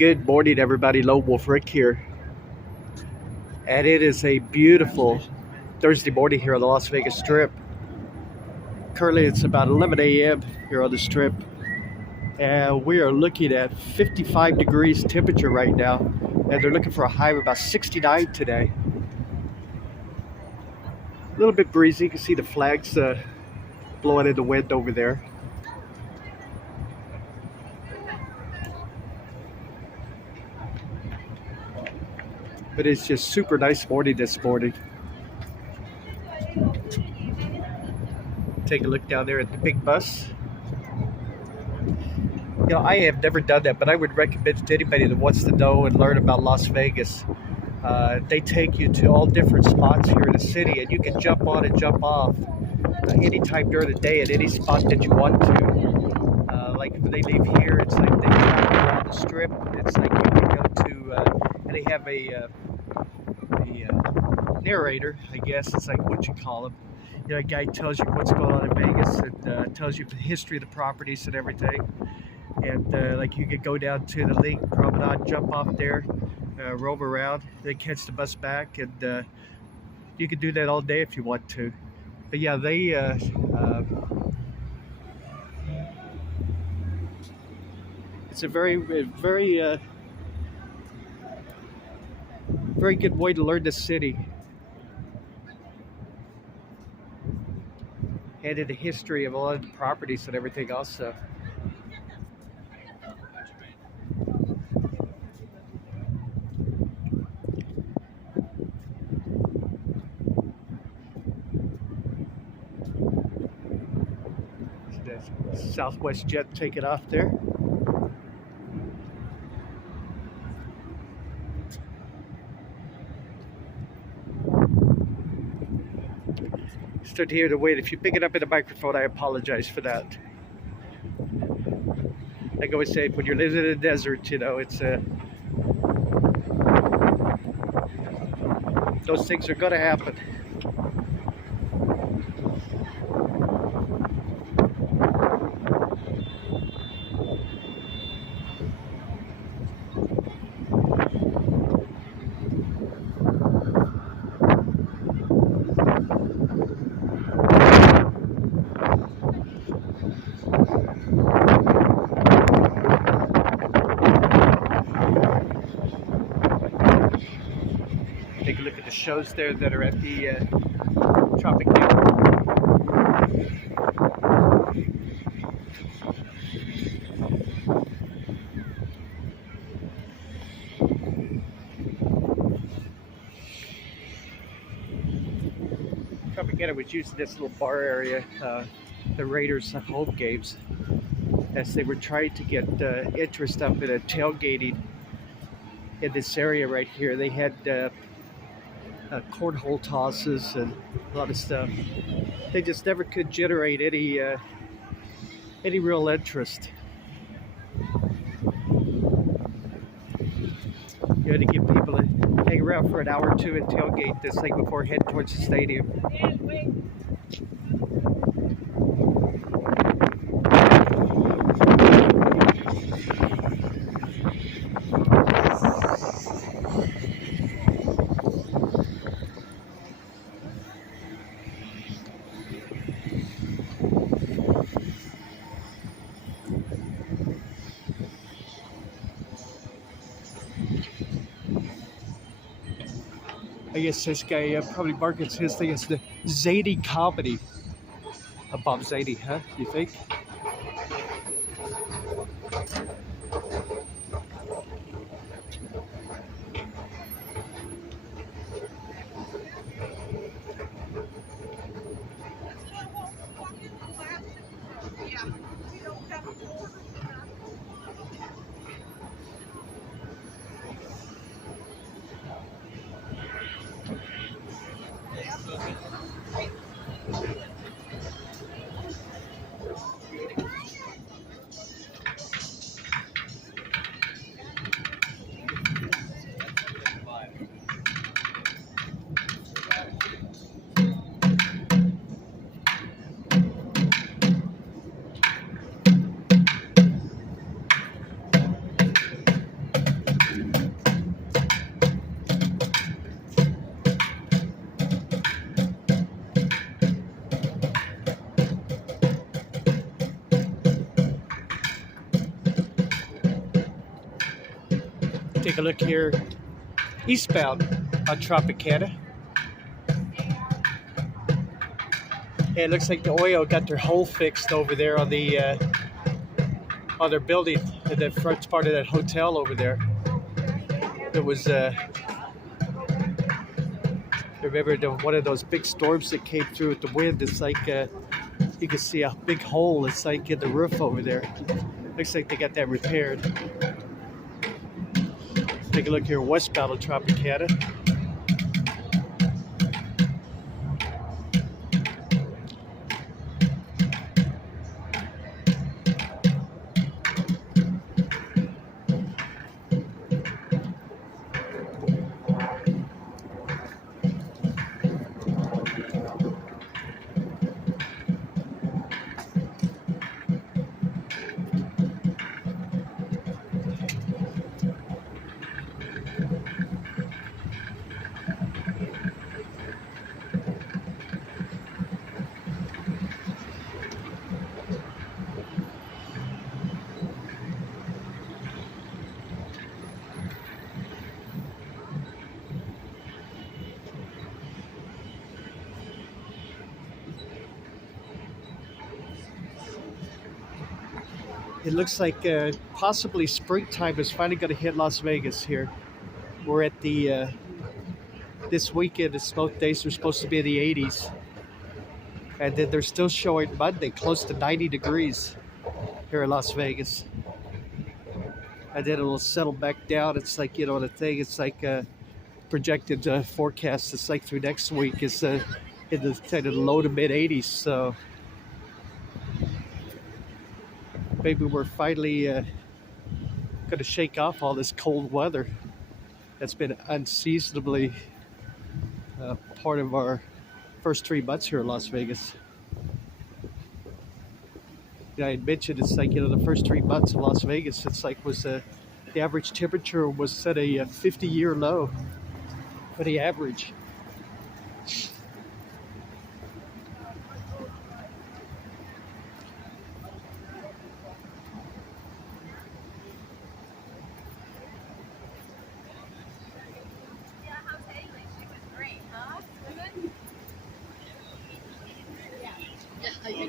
Good morning, everybody. Lone Wolf Rick here, and it is a beautiful Thursday morning here on the Las Vegas Strip. Currently, it's about 11 a.m. here on the Strip, and we are looking at 55 degrees temperature right now, and they're looking for a high of about 69 today. A little bit breezy. You can see the flags blowing in the wind over there. But it's just super nice morning this morning. Take a look down there at the big bus. You know, I have never done that, but I would recommend it to anybody that wants to know and learn about Las Vegas. They take you to all different spots here in the city, and you can jump on and jump off anytime during the day at any spot that you want to. Like when they leave here, it's like they travel around the Strip. It's like you can go to, and they have a narrator, I guess. It's like what you call him. You know, a guy tells you what's going on in Vegas and tells you the history of the properties and everything. And like you could go down to the Link Promenade, jump off there, roam around, then catch the bus back, and you could do that all day if you want to. But yeah, they it's a very good way to learn the city and in the history of a lot of the properties and everything also. Southwest jet taking off there. Start to hear the wind. If you pick it up in the microphone, I apologize for that. Like I always say, when you're living in the desert, you know, it's those things are going to happen. Take a look at the shows there that are at the Tropicana. Tropicana was using this little bar area, the Raiders' home games, as they were trying to get interest up in a tailgating in this area right here. They had cornhole tosses and a lot of stuff. They just never could generate any real interest. You had to get people to hang around for an hour or two and tailgate this thing before heading towards the stadium. I guess this guy probably markets his thing as the Zadie comedy. Bob Zadie, huh? You think? Take a look here, eastbound on Tropicana. Hey, it looks like the oil got their hole fixed over there on their building in the front part of that hotel over there. It was remember one of those big storms that came through with the wind. It's like you can see a big hole. It's like in the roof over there. Looks like they got that repaired. Take a look here, westbound on Tropicana. It looks like possibly springtime is finally going to hit Las Vegas here. We're at the this weekend. It's both days are supposed to be in the 80s, and then they're still showing Monday close to 90 degrees here in Las Vegas. And then it'll settle back down. It's like, you know, the thing. It's like projected forecast. It's like through next week is in the kind of low to mid 80s. So maybe we're finally going to shake off all this cold weather that's been unseasonably part of our first 3 months here in Las Vegas. You know, I had mentioned it's like, you know, the first 3 months of Las Vegas, it's like was the average temperature was set a 50-year low for the average.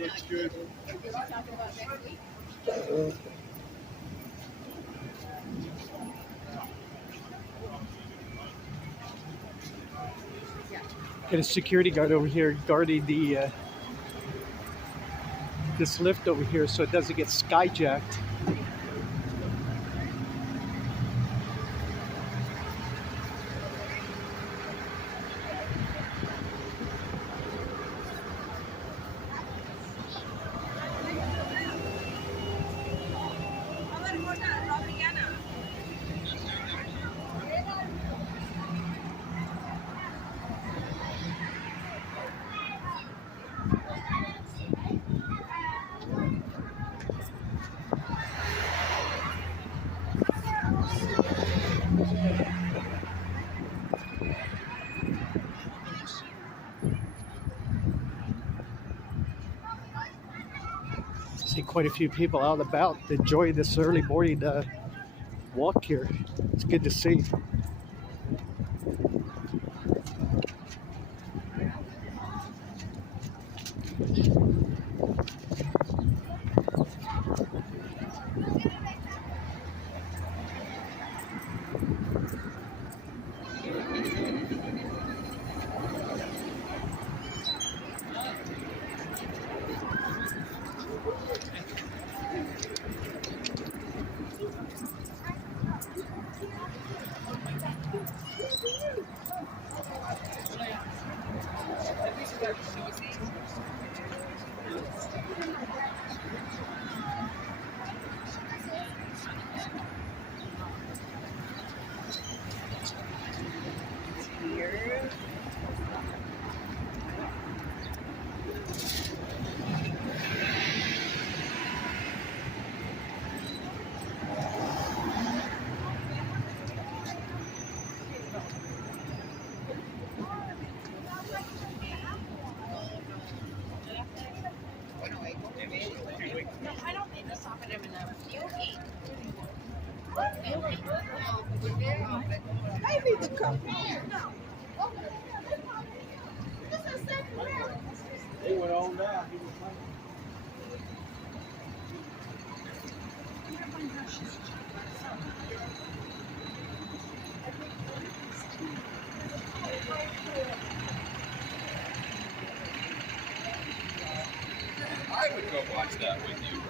That's good. Got a security guard over here guarding the this lift over here so it doesn't get skyjacked. See quite a few people out and about enjoying this early morning walk here. It's good to see. Maybe the cup. He went on down. I would go watch that with you.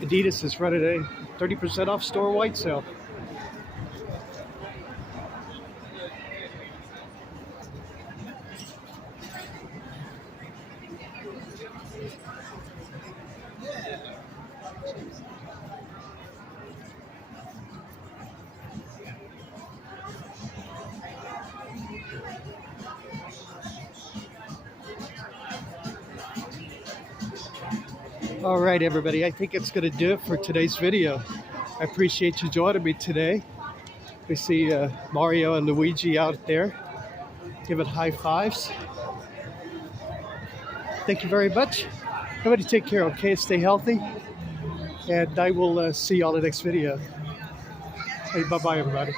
Adidas is running a 30% off store-wide sale. All right, everybody. I think it's going to do it for today's video. I appreciate you joining me today. We see Mario and Luigi out there giving high fives. Thank you very much. Everybody take care, okay? Stay healthy. And I will see you all in the next video. Hey, bye-bye, everybody.